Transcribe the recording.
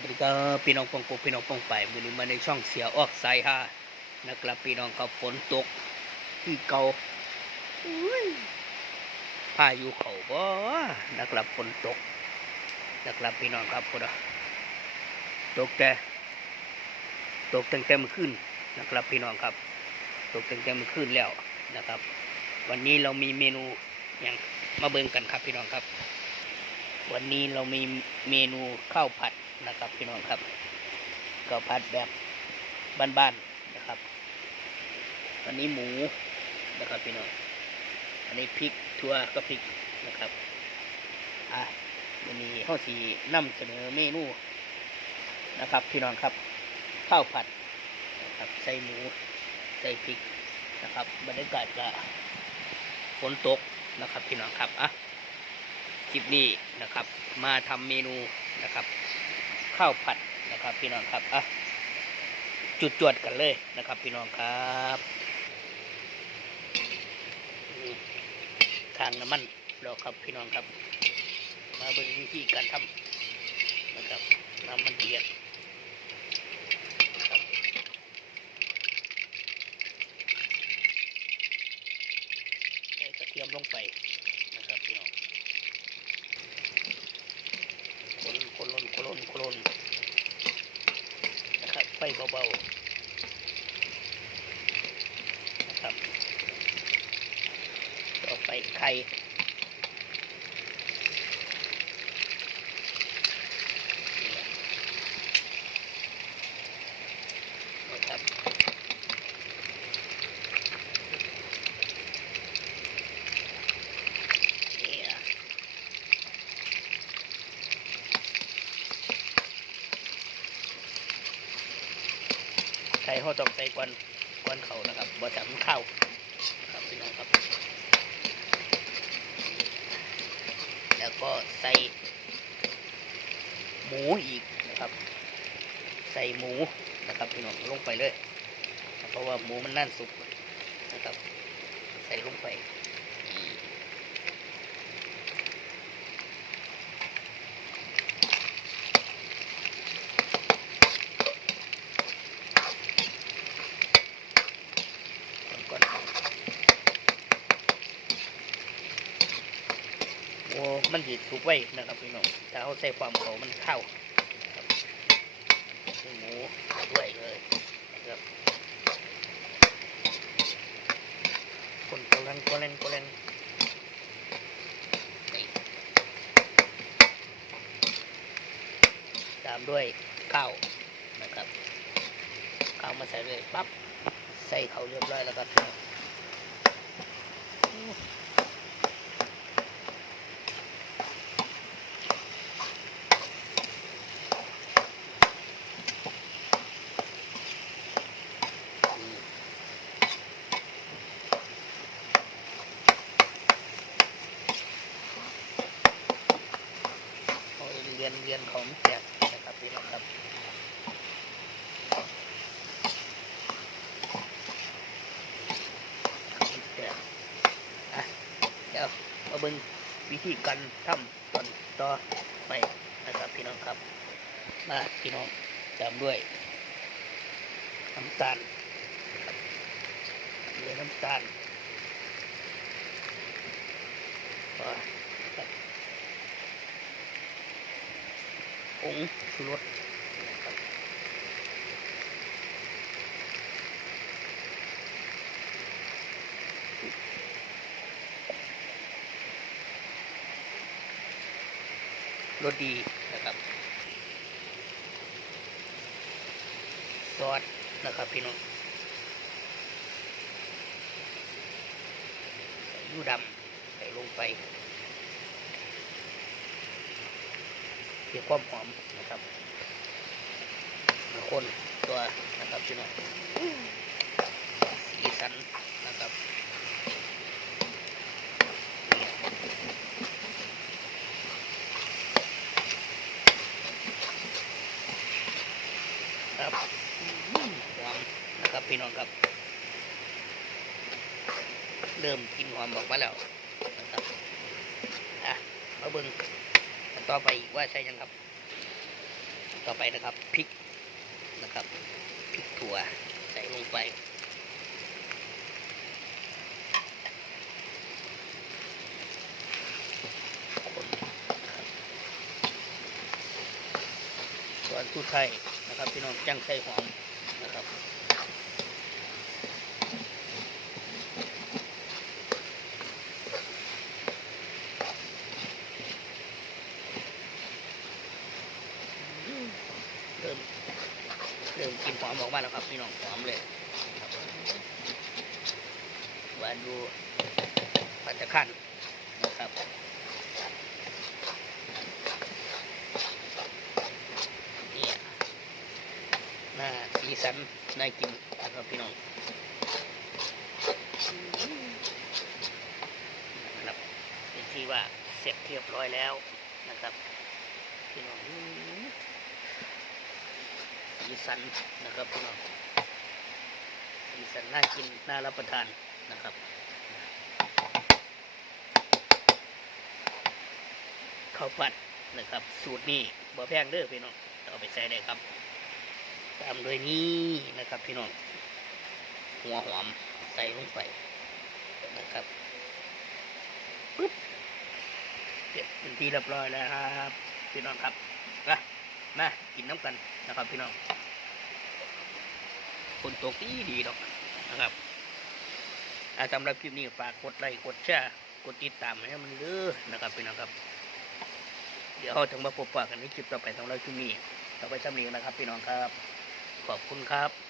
วัสดีครับพี่น้องปองปงพี่น้องปองไปมือนี้มาในช่องเสียออกสายฮานะครับพี่น้องครับฝนตกที่เก่าพายุเขาบ่นะครับฝนตกนะครับพี่น้องครับพุ่นนะตกแต่ตกตั้งแต่เมื่อคืนนะครับพี่น้องครับ ตกตั้งแต่เมื่อคืนแล้วนะครับ วันนี้เรามีเมนูอย่างมาเบิ่งกันครับพี่น้องครับ วันนี้เรามีเมนูข้าวผัด นะครับพี่น้องครับข้าวผัดแบบบ้านๆนะครับอันนี้หมูนะครับพี่น้องอันนี้พริกถั่วก็พริกนะครับอะวันนี้ข้าวสีนํเสนอเมนูนะครับพี่น้องครับข้าวผัดนะครับใส่หมูใส่พริกนะครับบรรยากาศก็ฝนตกนะครับพี่น้องครับอะคลิปนี้นะครับ มาทำเมนูนะครับ ข้าวผัดนะครับพี่น้องครับอะจุดจวดกันเลยนะครับ พี่น้องครับทางน้ำมันเราครับพี่น้องครับ มาเบิ่งวิธีการทำนะครับน้ำมันเดือดนะครับใส่กระเทียมลงไปนะครับพี่น้อง คนคนลนคนลนคนลนนะครับไฟ เบาๆนะครับต่อไปไข่นะครับเนี่ย เขาต้องใส่กวนกวนเขานะครับบ่จำข้าวครับพี่น้องครับ แล้วก็ใส่หมูอีกนะครับ ใส่หมูนะครับพี่น้องลงไปเลย เพราะว่าหมูมันนั่นสุกนะครับ ใส่ลงไปอืมก่อนก่อนโอ้ มันถือสุกไว้นะครับพี่น้องถ้าเอาใส่ความเขามันเข้าครับหมูด้วยเลยนะครับคนกำลังกำลังกำลังนี่ตามด้วยข้าวนะครับข้าวมาใส่เลยปั๊บใส่เขาเรียบร้อยแล้วก็ ยนเรียนของแจกนะครับพี่น้องครับอะเดี๋ยวมาเบิ่งวิธีการทำตอนต่อไปนะครับพี่น้องครับ มาพี่น้องตามด้วยน้ำตาลนะครับเรือน้ำตาลว่าครับ ผงชูรสนะครับรสดีนะครับซอสนะครับพี่น้องใส่ยูดำใส่ลงไป เพื่อความหอมนะครับคนตัวนะครับพี่น้องสีสันนะครับครับหอมนะครับพี่น้องครับเริ่มกินหอมบอกมาแล้วนะครับอะมาเบิ่ง ต่อไปอีกว่าใช่ยังครับ ต่อไปนะครับพริกนะครับพริกถั่วใส่ลงไปส่วนทุไทยนะครับพี่น้องจังไส้หอมนะครับ เริ่มเริ่มกลินห อมออกมาแล้วครับพี่น้องหอมเลยครับวานดูปัจจขันนะครับนี่หน้าสีสันน่ากินนะครับพี่น้องนะครับเป็นที่ว่าเสร็จเรียบร้อยแล้วนะครับ พี่น้อง สีสันนะครับพี่น้องสีสันน่ากินน่ารับประทานนะครับข้าวผัดนะครับ สูตรนี้บ่แพงเด้อพี่น้องเอาไปใส่ได้ครับ ตามโดยนี้นะครับพี่น้องหัวหอมใส่ลงไปนะครับปึ๊บเสร็จเป็นที่เรียบร้อยแล้วครับพี่น้องครับนะมากินน้ำกันนะครับพี่น้อง คนตกดีดีดอกนะครับอาสำหรับคลิปนี้ฝากกดไลค์กดแชร์กดติดตามให้มันเด้อนะครับพี่น้องครับ เดี๋ยวเราจะมาพบปะกันในคลิปต่อไปสำหรับคลิปนี้ต่อไปสำเนียงนะครับ พี่น้องครับ ขอบคุณครับ